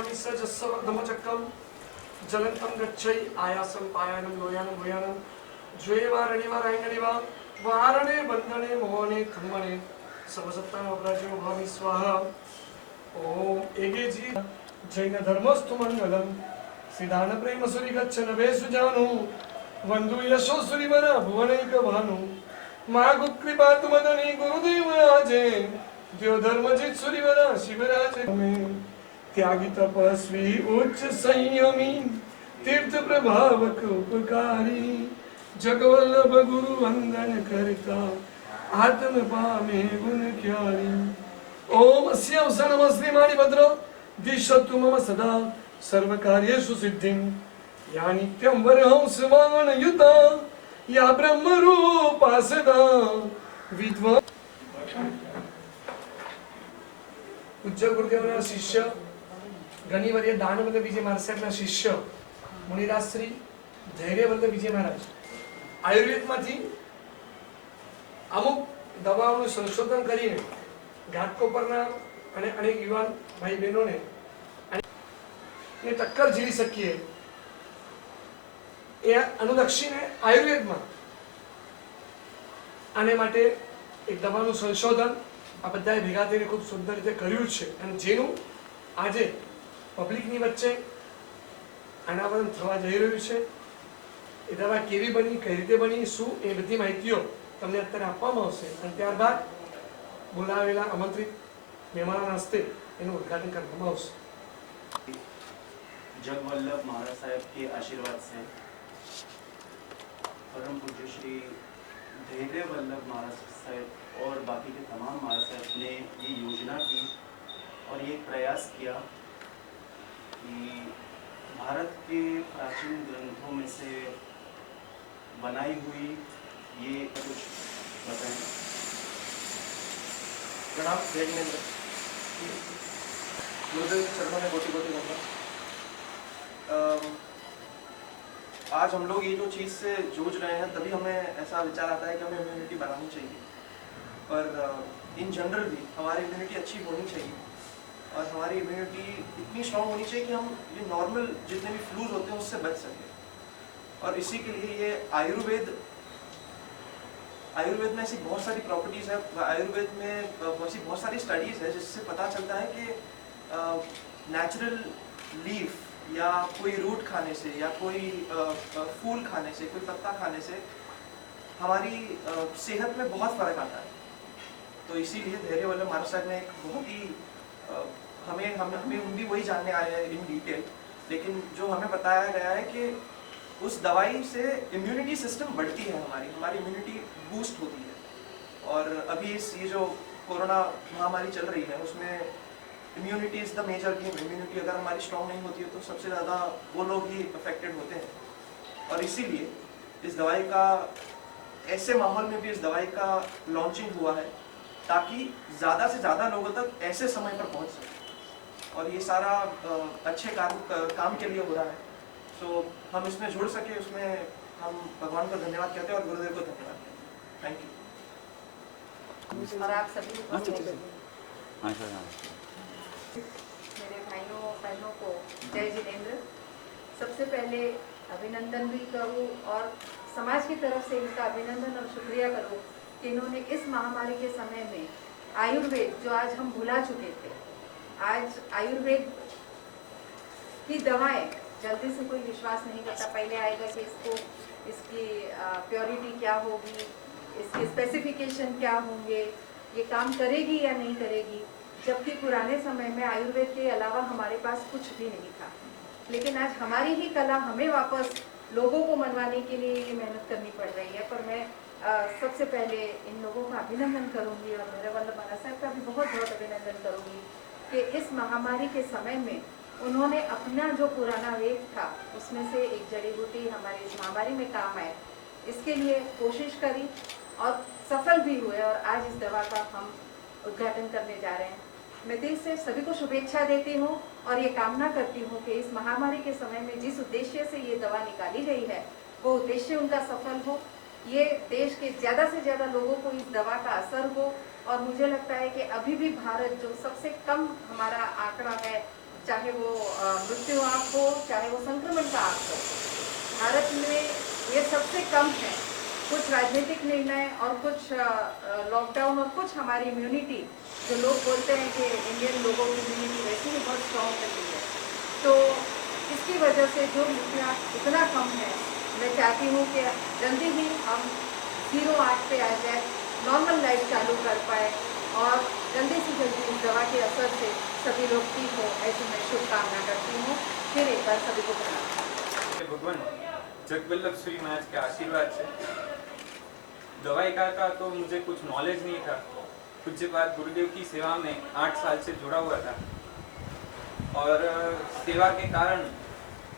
धर्मचक्रम जलंतम गच्छै आयासम पायानम लोयानम भूयानम ज्वेवा रणिवा रायंगनिवा वारणे बंधने मोहने खम्मने सबसत्ता अवराजो भावि स्वाहा। ओम एगे जी जैन धर्मस्तु मंगलम सिद्धान प्रेम सुरी गच्छन वेसु जानु वंदु यशो सुरीवरा भुवनैक भानु मागु कृपा तुमदनी गुरुदेव राजे देव धर्मजित सुरीवरा शिवराज में त्यागी तपस्वी उच्च संयमी तीर्थ प्रभावक उपकारी जगवल्लभ गुरु वंदन करता आत्म पामे गुण क्यारी। ओम अस्य अवसरमस्ति माणिभद्र दिशतु मम सदा सर्व कार्येषु सिद्धिं या नित्यं वरहंस वाणयुता या ब्रह्म रूपा सदा विद्वान। पूज्य गुरुदेवना शिष्य गणिवर्य दानवल्लभ विजय महाराज साहेबना शिष्य मुनिराज श्री धैर्यवल्लभ विजय महाराज આયુર્વેદમાંથી અમુક દવાઓનું સંશોધન કરીને ઘાટકોપરના અને અનેક યુવાન ભાઈ બહેનોને ટક્કર ઝીલી શકીએ એ અનુલક્ષીને આયુર્વેદમાં આને માટે એક દવાનું સંશોધન આ બધાએ ભેગા થઈને ખૂબ સુંદર રીતે કર્યું છે અને જેનું આજે પબ્લિકની વચ્ચે અનાવરણ થવા જઈ રહ્યું છે। એ દવા કેવી બની, કઈ રીતે બની, શું એ બધી માહિતીઓ તમને અત્યારે આપવામાં આવશે અને ત્યારબાદ બોલાવેલા આમંત્રિત મહેમાનોના હસ્તે એનું ઉદ્ઘાટન કરવામાં આવશે। जगवल्लभ महाराज साहब के आशीर्वाद से परम पूज्य श्री धैर्य वल्लभ महाराज साहब और बाकी के तमाम महाराज साहब ने ये योजना की और ये प्रयास किया कि भारत के प्राचीन ग्रंथों में से बनाई हुई ये कुछ बताएं। प्रणाम गुरुदेव चरणों में कोटि कोटि नमन। आज हम लोग ये जो चीज़ से जूझ रहे हैं तभी हमें ऐसा विचार आता है कि हमें इम्यूनिटी बढ़ानी चाहिए, पर इन जनरल भी हमारी इम्यूनिटी अच्छी होनी चाहिए और हमारी इम्यूनिटी इतनी स्ट्रॉन्ग होनी चाहिए कि हम ये नॉर्मल जितने भी फ्लूज होते हैं उससे बच सकें। और इसी के लिए ये आयुर्वेद में ऐसी बहुत सारी प्रॉपर्टीज़ है, आयुर्वेद में बहुत सारी स्टडीज़ है जिससे पता चलता है कि नेचुरल लीफ या कोई रूट खाने से या कोई फूल खाने से, कोई पत्ता खाने से हमारी सेहत में बहुत फ़र्क आता है। तो इसीलिए धैर्य वल्लभ महाराज साहब ने एक बहुत ही हम भी वही जानने आए हैं इन डिटेल, लेकिन जो हमें बताया गया है कि उस दवाई से इम्यूनिटी सिस्टम बढ़ती है, हमारी इम्यूनिटी बूस्ट होती है। और अभी ये जो कोरोना महामारी चल रही है उसमें immunity is the major game. Immunity अगर हमारी स्ट्रॉन्ग नहीं होती है तो सबसे ज़्यादा वो लोग ही अफेक्टेड होते हैं। और इसीलिए इस दवाई का ऐसे माहौल में भी इस दवाई का लॉन्चिंग हुआ है ताकि ज़्यादा से ज़्यादा लोगों तक ऐसे समय पर पहुंच सके। और ये सारा अच्छे काम के लिए हो रहा है, तो हम इसमें जुड़ सके, उसमें हम भगवान को धन्यवाद कहते हैं और गुरुदेव को धन्यवाद कहते हैं। Thank you. और आप सभी मेरे भाइयों बहनों को जय जिनेंद्र। सबसे पहले अभिनंदन भी करूँ और समाज की तरफ से इनका अभिनंदन और शुक्रिया करूँ कि इन्होंने इस महामारी के समय में आयुर्वेद जो आज हम भुला चुके थे, आज आयुर्वेद की दवाएं जल्दी से कोई विश्वास नहीं करता। पहले आएगा कि इसकी प्योरिटी क्या होगी, इसके स्पेसिफिकेशन क्या होंगे, ये काम करेगी या नहीं करेगी, जबकि पुराने समय में आयुर्वेद के अलावा हमारे पास कुछ भी नहीं था। लेकिन आज हमारी ही कला हमें वापस लोगों को मनवाने के लिए ये मेहनत करनी पड़ रही है। पर मैं सबसे पहले इन लोगों का अभिनंदन करूँगी और मेरे वल्लभ महाराज साहब का भी बहुत बहुत अभिनंदन करूँगी कि इस महामारी के समय में उन्होंने अपना जो पुराना वेद था उसमें से एक जड़ी बूटी हमारी इस महामारी में काम आए, इसके लिए कोशिश करी और सफल भी हुए और आज इस दवा का हम उद्घाटन करने जा रहे हैं। मैं दिल से सभी को शुभेच्छा देती हूँ और ये कामना करती हूँ कि इस महामारी के समय में जिस उद्देश्य से ये दवा निकाली गई है वो उद्देश्य उनका सफल हो, ये देश के ज़्यादा से ज़्यादा लोगों को इस दवा का असर हो। और मुझे लगता है कि अभी भी भारत जो सबसे कम हमारा आंकड़ा है चाहे वो मृत्यु आंक हो, चाहे वो संक्रमण का आंक हो, भारत में ये सबसे कम है। कुछ राजनीतिक निर्णय और कुछ लॉकडाउन और कुछ हमारी इम्यूनिटी, जो लोग बोलते हैं कि इंडियन लोगों की इम्यूनिटी वैसे ही बहुत स्ट्रॉन्ग रहती है, तो इसकी वजह से जो मृत्यु इतना कम है, मैं चाहती हूँ कि जल्दी ही हम 0-8 पे आ जाए, नॉर्मल लाइफ चालू कर पाए और जल्दी से जल्दी इस दवा के असर से सभी लोग ठीक हो, ऐसी मैं शुभकामना करती हूँ। फिर एक बार सभी को प्रणाम। भगवान जगवल्लभ श्री महाराज के आशीर्वाद से दवाई का तो मुझे कुछ नॉलेज नहीं था। पूज्यपाद गुरुदेव की सेवा में 8 साल से जुड़ा हुआ था और सेवा के कारण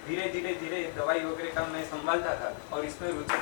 धीरे धीरे दवाई वगैरह का मैं संभालता था और इसमें रुचि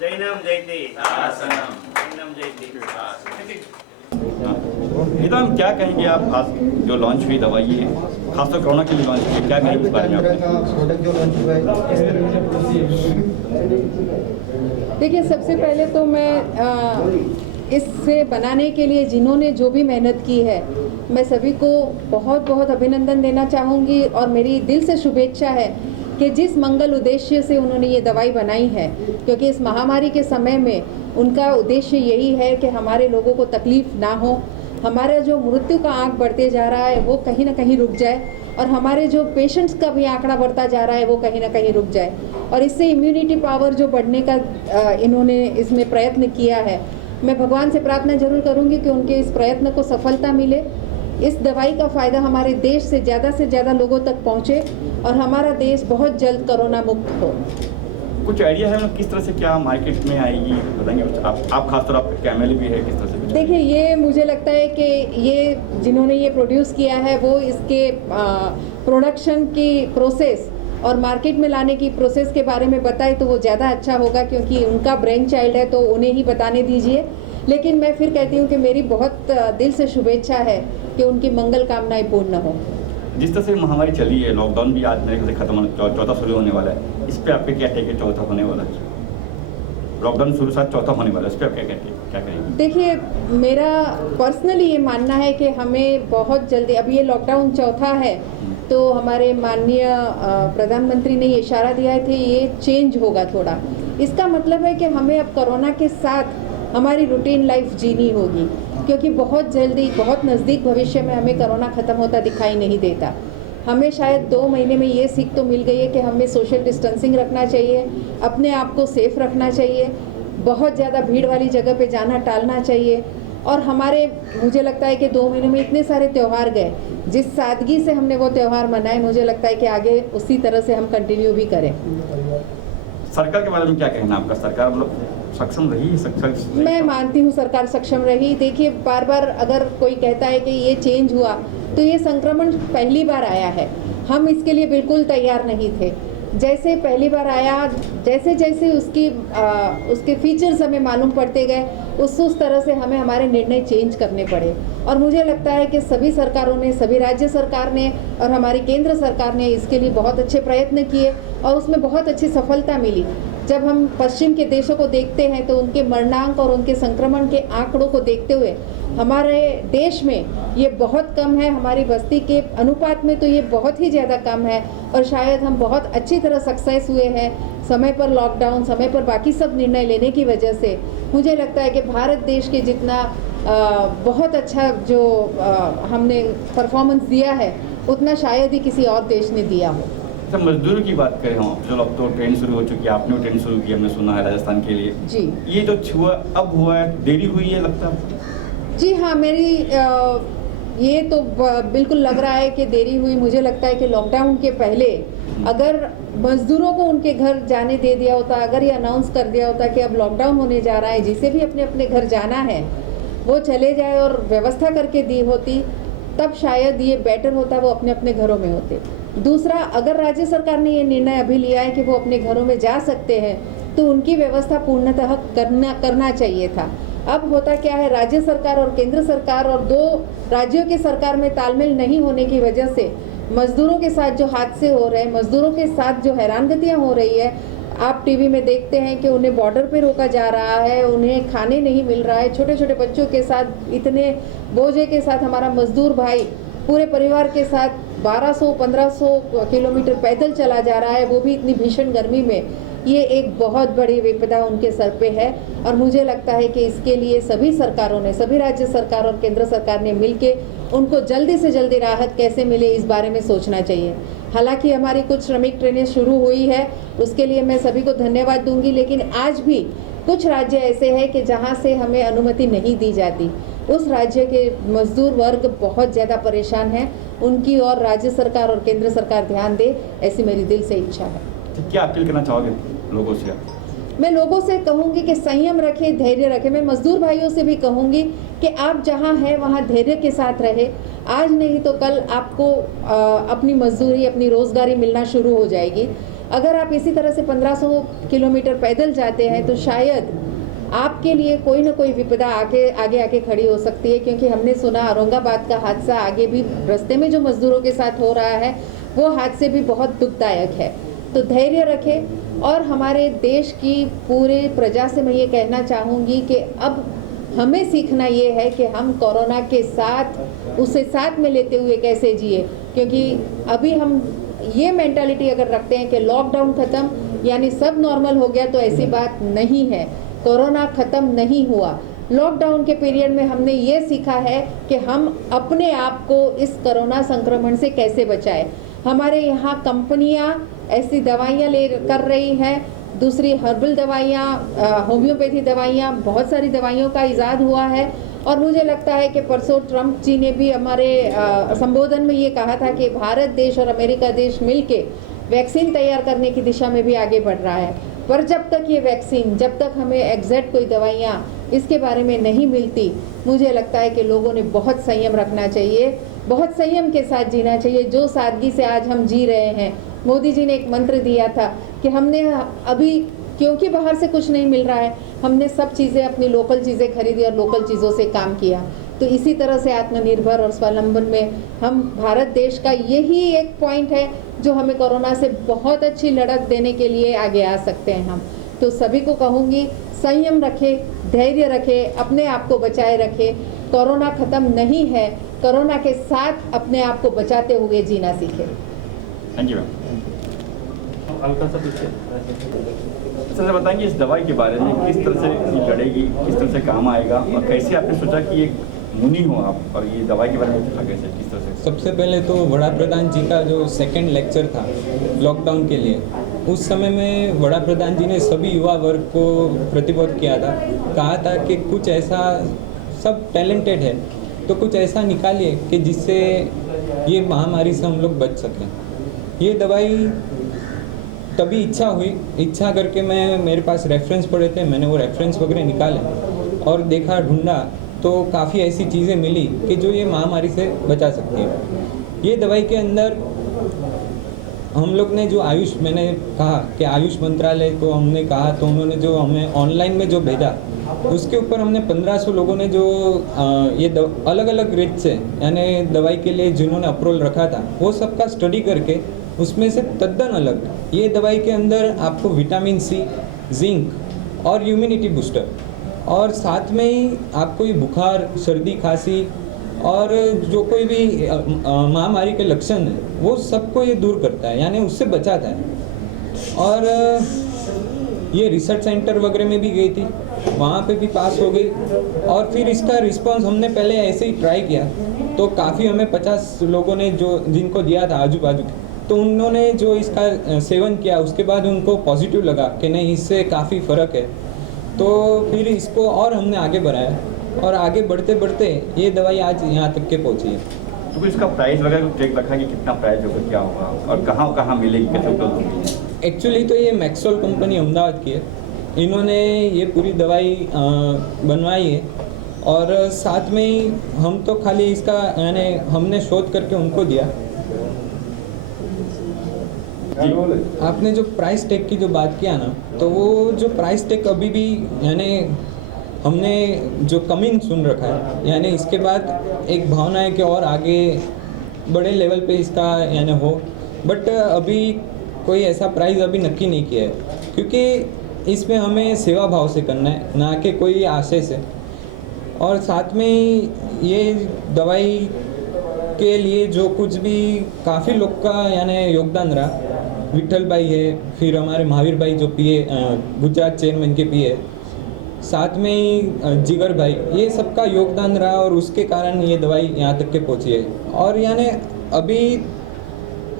जैनम जयते जैनम जयते। निदान क्या कहेंगे आप, खास जो लॉन्च हुई दवाई है, खासतौर कोरोना के लिए लॉन्च हुई, क्या कहेंगे इस बारे में आप? देखिए, सबसे पहले तो मैं इससे बनाने के लिए जिन्होंने जो भी मेहनत की है, मैं सभी को बहुत बहुत अभिनंदन देना चाहूँगी और मेरी दिल से शुभेच्छा है कि जिस मंगल उद्देश्य से उन्होंने ये दवाई बनाई है, क्योंकि इस महामारी के समय में उनका उद्देश्य यही है कि हमारे लोगों को तकलीफ ना हो, हमारा जो मृत्यु का आंक बढ़ते जा रहा है वो कहीं ना कहीं रुक जाए और हमारे जो पेशेंट्स का भी आंकड़ा बढ़ता जा रहा है वो कहीं ना कहीं रुक जाए और इससे इम्यूनिटी पावर जो बढ़ने का इन्होंने इसमें प्रयत्न किया है। मैं भगवान से प्रार्थना जरूर करूंगी कि उनके इस प्रयत्न को सफलता मिले, इस दवाई का फ़ायदा हमारे देश से ज़्यादा लोगों तक पहुँचे और हमारा देश बहुत जल्द कोरोना मुक्त हो। कुछ आइडिया है मतलब किस तरह से क्या मार्केट में आएगी, बताएंगे आप खासतौर आप कैमल भी है किस तरह से? देखिए, ये मुझे लगता है कि ये जिन्होंने ये प्रोड्यूस किया है वो इसके प्रोडक्शन की प्रोसेस और मार्केट में लाने की प्रोसेस के बारे में बताए तो वो ज़्यादा अच्छा होगा, क्योंकि उनका ब्रेन चाइल्ड है तो उन्हें ही बताने दीजिए। लेकिन मैं फिर कहती हूँ कि मेरी बहुत दिल से शुभेच्छा है कि उनकी मंगल कामनाएं पूर्ण हो। जिस तरह से महामारी चली है, लॉकडाउन भी आज मेरे ख्याल से खत्म, चौथा शुरू होने वाला है, इस पर आपके क्या टेक है? चौथा होने वाला है, लॉकडाउन शुरू साथ चौथा होने वाला है, इस पर आप क्या कहेंगे? देखिए, मेरा पर्सनली ये मानना है कि हमें बहुत जल्दी, अब ये लॉकडाउन चौथा है तो हमारे माननीय प्रधानमंत्री ने ये इशारा दिया है कि ये चेंज होगा थोड़ा। इसका मतलब है कि हमें अब कोरोना के साथ हमारी रूटीन लाइफ जीनी होगी, क्योंकि बहुत जल्दी, बहुत नज़दीक भविष्य में हमें कोरोना ख़त्म होता दिखाई नहीं देता। हमें शायद 2 महीने में ये सीख तो मिल गई है कि हमें सोशल डिस्टेंसिंग रखना चाहिए, अपने आप को सेफ रखना चाहिए, बहुत ज़्यादा भीड़ वाली जगह पे जाना टालना चाहिए और मुझे लगता है कि 2 महीने में इतने सारे त्यौहार गए, जिस सादगी से हमने वो त्यौहार मनाए, मुझे लगता है कि आगे उसी तरह से हम कंटिन्यू भी करें। सरकार के बारे में क्या कहना आपका? सरकार मतलब सक्षम रही? सक्षम मैं मानती हूँ सरकार सक्षम रही। देखिए, बार बार अगर कोई कहता है कि ये चेंज हुआ तो ये संक्रमण पहली बार आया है, हम इसके लिए बिल्कुल तैयार नहीं थे। जैसे पहली बार आया, जैसे जैसे उसके फीचर्स हमें मालूम पड़ते गए, उस तरह से हमें हमारे निर्णय चेंज करने पड़े और मुझे लगता है कि सभी सरकारों ने, सभी राज्य सरकार ने और हमारी केंद्र सरकार ने इसके लिए बहुत अच्छे प्रयत्न किए और उसमें बहुत अच्छी सफलता मिली। जब हम पश्चिम के देशों को देखते हैं तो उनके मरणांक और उनके संक्रमण के आंकड़ों को देखते हुए हमारे देश में ये बहुत कम है, हमारी बस्ती के अनुपात में तो ये बहुत ही ज़्यादा कम है और शायद हम बहुत अच्छी तरह सक्सेस हुए हैं समय पर लॉकडाउन, समय पर बाकी सब निर्णय लेने की वजह से। मुझे लगता है कि भारत देश के जितना बहुत अच्छा जो हमने परफॉर्मेंस दिया है उतना शायद ही किसी और देश ने दिया हो। अच्छा, मजदूरों की बात करें हम, चलो अब तो ट्रेन शुरू हो चुकी है, आपने ट्रेन शुरू की हमने सुना है राजस्थान के लिए जी ये जो हुआ अब हुआ है, देरी हुई है लगता है? जी हाँ, मेरी ये तो बिल्कुल लग रहा है कि देरी हुई। मुझे लगता है कि लॉकडाउन के पहले अगर मजदूरों को उनके घर जाने दे दिया होता, अगर ये अनाउंस कर दिया होता कि अब लॉकडाउन होने जा रहा है, जिसे भी अपने अपने घर जाना है वो चले जाए और व्यवस्था करके दी होती, तब शायद ये बेटर होता, वो अपने अपने घरों में होते। दूसरा, अगर राज्य सरकार ने ये निर्णय अभी लिया है कि वो अपने घरों में जा सकते हैं तो उनकी व्यवस्था पूर्णतः करना चाहिए था। अब होता क्या है, राज्य सरकार और केंद्र सरकार और दो राज्यों की सरकार में तालमेल नहीं होने की वजह से मजदूरों के साथ जो हादसे हो रहे हैं, मजदूरों के साथ जो हैरानगतियाँ हो रही है, आप टीवी में देखते हैं कि उन्हें बॉर्डर पे रोका जा रहा है, उन्हें खाने नहीं मिल रहा है, छोटे छोटे बच्चों के साथ, इतने बोझे के साथ हमारा मजदूर भाई पूरे परिवार के साथ 1200-1500 किलोमीटर पैदल चला जा रहा है, वो भी इतनी भीषण गर्मी में। ये एक बहुत बड़ी विपदा उनके सर पे है और मुझे लगता है कि इसके लिए सभी सरकारों ने, सभी राज्य सरकार और केंद्र सरकार ने मिलके उनको जल्दी से जल्दी राहत कैसे मिले इस बारे में सोचना चाहिए। हालांकि हमारी कुछ श्रमिक ट्रेनें शुरू हुई है, उसके लिए मैं सभी को धन्यवाद दूंगी, लेकिन आज भी कुछ राज्य ऐसे हैं कि जहां से हमें अनुमति नहीं दी जाती। उस राज्य के मजदूर वर्ग बहुत ज़्यादा परेशान हैं, उनकी और राज्य सरकार और केंद्र सरकार ध्यान दे, ऐसी मेरी दिल से इच्छा है। क्या अपील करना चाहोगे लोगों से? मैं लोगों से कहूँगी कि संयम रखें, धैर्य रखें। मैं मजदूर भाइयों से भी कहूँगी कि आप जहाँ हैं वहाँ धैर्य के साथ रहे। आज नहीं तो कल आपको अपनी मजदूरी, अपनी रोजगारी मिलना शुरू हो जाएगी। अगर आप इसी तरह से 1500 किलोमीटर पैदल जाते हैं तो शायद आपके लिए कोई ना कोई विपदा आगे आके खड़ी हो सकती है, क्योंकि हमने सुना औरंगाबाद का हादसा, आगे भी रास्ते में जो मजदूरों के साथ हो रहा है वो हादसे भी बहुत दुखदायक है। तो धैर्य रखें और हमारे देश की पूरे प्रजा से मैं ये कहना चाहूँगी कि अब हमें सीखना ये है कि हम कोरोना के साथ, उसे साथ में लेते हुए कैसे जिए, क्योंकि अभी हम ये मेंटालिटी अगर रखते हैं कि लॉकडाउन ख़त्म यानी सब नॉर्मल हो गया, तो ऐसी बात नहीं है। कोरोना ख़त्म नहीं हुआ। लॉकडाउन के पीरियड में हमने ये सीखा है कि हम अपने आप को इस कोरोना संक्रमण से कैसे बचाएं। हमारे यहाँ कंपनियाँ ऐसी दवाइयाँ कर रही हैं, दूसरी हर्बल दवाइयाँ, होम्योपैथी दवाइयाँ, बहुत सारी दवाइयों का इजाद हुआ है। और मुझे लगता है कि परसों ट्रंप जी ने भी हमारे संबोधन में ये कहा था कि भारत देश और अमेरिका देश मिलके वैक्सीन तैयार करने की दिशा में भी आगे बढ़ रहा है। पर जब तक ये वैक्सीन, जब तक हमें एग्जैक्ट कोई दवाइयाँ इसके बारे में नहीं मिलती, मुझे लगता है कि लोगों ने बहुत संयम रखना चाहिए, बहुत संयम के साथ जीना चाहिए। जो सादगी से आज हम जी रहे हैं, मोदी जी ने एक मंत्र दिया था कि हमने अभी, क्योंकि बाहर से कुछ नहीं मिल रहा है, हमने सब चीज़ें, अपनी लोकल चीज़ें खरीदी और लोकल चीज़ों से काम किया। तो इसी तरह से आत्मनिर्भर और स्वावलंबन में हम, भारत देश का यही एक पॉइंट है जो हमें कोरोना से बहुत अच्छी लड़त देने के लिए आगे आ सकते हैं हम। तो सभी को कहूँगी, संयम रखें, धैर्य रखें, अपने आप को बचाए रखें। कोरोना ख़त्म नहीं है, कोरोना के साथ अपने आप को बचाते हुए जीना सीखें। Thank you ma'am. हल्का सा पीछे। सर बताएंगे इस दवाई के बारे में, किस तरह से ये लड़ेगी, किस तरह से काम आएगा और कैसे आपने सोचा कि एक मुनि हो आप और ये दवाई के बारे में सोचा कैसे, किस तरह से? सबसे पहले तो वड़ा प्रधान जी का जो सेकंड लेक्चर था लॉकडाउन के लिए, उस समय में वड़ा प्रधान जी ने सभी युवा वर्ग को प्रतिबद्ध किया था, कहा था कि कुछ ऐसा, सब टैलेंटेड है तो कुछ ऐसा निकालिए कि जिससे ये महामारी से हम लोग बच सकें। ये दवाई तभी इच्छा करके मैं, मेरे पास रेफरेंस पड़े थे, मैंने वो रेफरेंस वगैरह निकाले और देखा, ढूंढा तो काफ़ी ऐसी चीज़ें मिली कि जो ये महामारी से बचा सकती है। ये दवाई के अंदर हम लोग ने जो आयुष, मैंने कहा कि आयुष मंत्रालय को हमने कहा, तो उन्होंने जो हमें ऑनलाइन में जो भेजा, उसके ऊपर हमने 1500 लोगों ने जो ये अलग अलग रेट से, यानी दवाई के लिए जिन्होंने अप्रूवल रखा था, वो सबका स्टडी करके उसमें से तद्दन अलग ये दवाई के अंदर आपको विटामिन सी, जिंक और इम्यूनिटी बूस्टर और साथ में ही आपको ये बुखार, सर्दी, खांसी और जो कोई भी महामारी के लक्षण है वो सबको ये दूर करता है, यानी उससे बचाता है। और ये रिसर्च सेंटर वगैरह में भी गई थी, वहाँ पे भी पास हो गई। और फिर इसका रिस्पांस हमने पहले ऐसे ही ट्राई किया तो काफ़ी हमें 50 लोगों ने जो जिनको दिया था आजू बाजू के, तो उन्होंने जो इसका सेवन किया उसके बाद उनको पॉजिटिव लगा कि नहीं इससे काफ़ी फ़र्क है। तो फिर इसको और हमने आगे बढ़ाया और आगे बढ़ते बढ़ते ये दवाई आज यहाँ तक के पहुँची है। तो कुछ इसका प्राइस वगैरह चेक रखा कि कितना प्राइस होगा, क्या होगा और कहाँ कहाँ मिलेगी, कैसे उपलब्ध होगी? एक्चुअली तो ये मैक्सोल कंपनी अहमदाबाद की है, इन्होंने ये पूरी दवाई बनवाई है और साथ में ही हम तो खाली इसका यानी हमने शोध करके उनको दिया। आपने जो प्राइस टैग की जो बात किया ना, तो वो जो प्राइस टैग अभी भी यानी हमने जो कमिंग सुन रखा है, यानी इसके बाद एक भावना है कि और आगे बड़े लेवल पे इसका यानी हो, बट अभी कोई ऐसा प्राइस अभी नक्की नहीं किया है, क्योंकि इसमें हमें सेवा भाव से करना है, ना कि कोई आशय से। और साथ में ये दवाई के लिए जो कुछ भी काफ़ी लोग का यानी योगदान रहा, विठल भाई है, फिर हमारे महावीर भाई जो पीए गुजरात चेयरमैन के पीए, साथ में ही जिगर भाई, ये सबका योगदान रहा और उसके कारण ये दवाई यहाँ तक के पहुँची है। और यानी अभी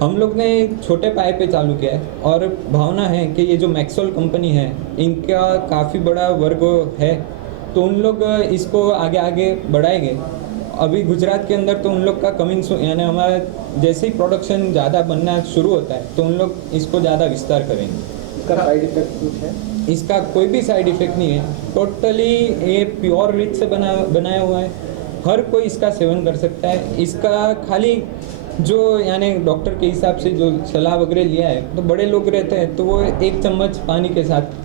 हम लोग ने छोटे पाए पे चालू किया है और भावना है कि ये जो मैक्सोल कंपनी है इनका काफ़ी बड़ा वर्ग है, तो उन लोग इसको आगे आगे बढ़ाएंगे। अभी गुजरात के अंदर तो उन लोग का कमिंग यानी हमारा जैसे ही प्रोडक्शन ज़्यादा बनना शुरू होता है तो उन लोग इसको ज़्यादा विस्तार करेंगे। इसका साइड इफेक्ट कुछ है? इसका कोई भी साइड इफ़ेक्ट नहीं है, टोटली ये प्योर रिच से बनाया हुआ है, हर कोई इसका सेवन कर सकता है। इसका खाली जो यानी डॉक्टर के हिसाब से जो सलाह वगैरह लिया है, तो बड़े लोग रहते हैं तो वो 1 चम्मच पानी के साथ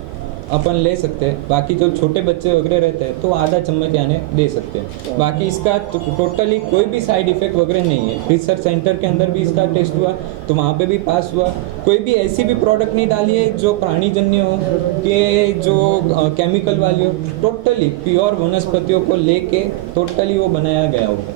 अपन ले सकते हैं, बाकी जो छोटे बच्चे वगैरह रहते हैं तो आधा चम्मच यानी दे सकते हैं। बाकी इसका तो टोटली कोई भी साइड इफ़ेक्ट वगैरह नहीं है। रिसर्च सेंटर के अंदर भी इसका टेस्ट हुआ तो वहाँ पे भी पास हुआ। कोई भी ऐसी भी प्रोडक्ट नहीं डाली है जो प्राणीजन्य हो कि जो केमिकल वाली हो, टोटली प्योर वनस्पतियों को लेके टोटली वो बनाया गया होगा।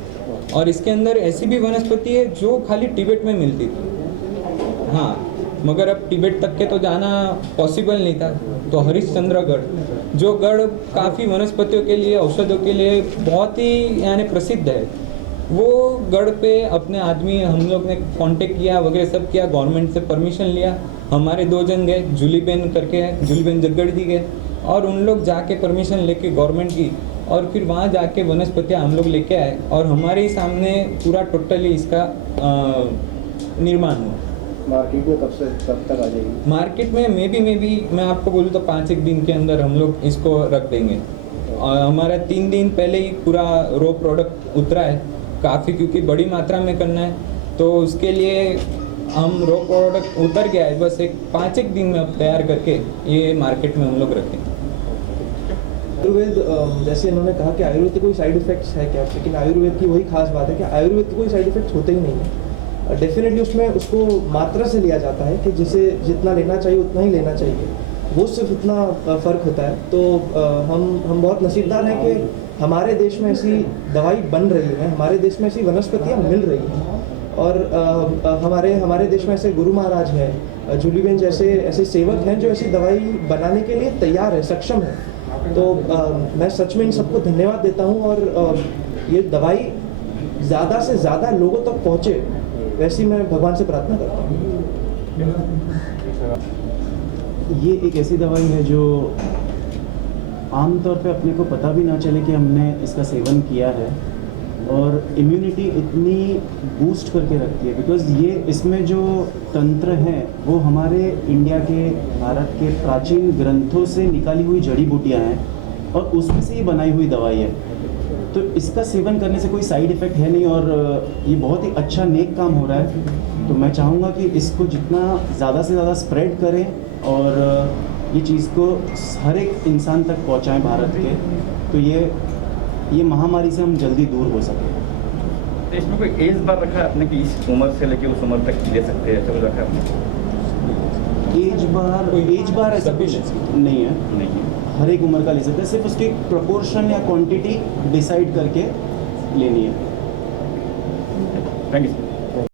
और इसके अंदर ऐसी भी वनस्पति है जो खाली तिब्बत में मिलती थी, हाँ, मगर अब तिब्बत तक के तो जाना पॉसिबल नहीं था, तो हरिश्चंद्रगढ़ जो गढ़ काफ़ी वनस्पतियों के लिए, औषधियों के लिए बहुत ही यानी प्रसिद्ध है, वो गढ़ पे अपने आदमी हम लोग ने कांटेक्ट किया वगैरह सब किया, गवर्नमेंट से परमिशन लिया। हमारे 2 जन गए, जूलीबेन करके है, जूलीबेन जगड़ जी गए और उन लोग जाके परमिशन लेके गवर्नमेंट की और फिर वहाँ जाके वनस्पतियाँ हम लोग लेके आए और हमारे ही सामने पूरा टोटली इसका निर्माण हुआ। मार्केट में कब तक आ जाएगी? मार्केट में मे बी मैं आपको बोलूँ तो 5-1 दिन के अंदर हम लोग इसको रख देंगे। और हमारा 3 दिन पहले ही पूरा रो प्रोडक्ट उतरा है काफ़ी, क्योंकि बड़ी मात्रा में करना है तो उसके लिए हम रो प्रोडक्ट उतर गया है, बस एक 5-1 दिन में अब तैयार करके ये मार्केट में हम लोग रखेंगे। आयुर्वेद, जैसे इन्होंने कहा कि आयुर्वेद के कोई साइड इफेक्ट्स है क्या, लेकिन आयुर्वेद की वही खास बात है कि आयुर्वेद के कोई साइड इफेक्ट्स होते ही नहीं है। डेफिनेटली उसमें उसको मात्रा से लिया जाता है कि जिसे जितना लेना चाहिए उतना ही लेना चाहिए, वो सिर्फ इतना फ़र्क होता है। तो हम बहुत नसीबदार हैं कि हमारे देश में ऐसी दवाई बन रही है, हमारे देश में ऐसी वनस्पतियाँ मिल रही हैं और हमारे देश में ऐसे गुरु महाराज हैं, जूलीबेन जैसे ऐसे सेवक हैं जो ऐसी दवाई बनाने के लिए तैयार है, सक्षम है। तो मैं सच में इन सबको धन्यवाद देता हूँ और ये दवाई ज़्यादा से ज़्यादा लोगों तक पहुँचे, वैसी मैं भगवान से प्रार्थना करता हूँ। ये एक ऐसी दवाई है जो आमतौर पे अपने को पता भी ना चले कि हमने इसका सेवन किया है और इम्यूनिटी इतनी बूस्ट करके रखती है, बिकॉज़ ये इसमें जो तंत्र है वो हमारे इंडिया के, भारत के प्राचीन ग्रंथों से निकाली हुई जड़ी बूटियाँ हैं और उसमें से ये बनाई हुई दवाई है। तो इसका सेवन करने से कोई साइड इफ़ेक्ट है नहीं और ये बहुत ही अच्छा नेक काम हो रहा है। तो मैं चाहूँगा कि इसको जितना ज़्यादा से ज़्यादा स्प्रेड करें और ये चीज़ को हर एक इंसान तक पहुँचाएं भारत के, तो ये महामारी से हम जल्दी दूर हो सकें। तो इसमें कोई एज बार रखा है आपने कि इस उम्र से लेके उस उम्र तक ले सकते हैं, ऐसा रखा है आपने? एज बार ऐसा कुछ नहीं है। हर एक उम्र का ले सकते हैं, सिर्फ उसकी प्रोपोर्शन या क्वांटिटी डिसाइड करके लेनी है। Thank you sir.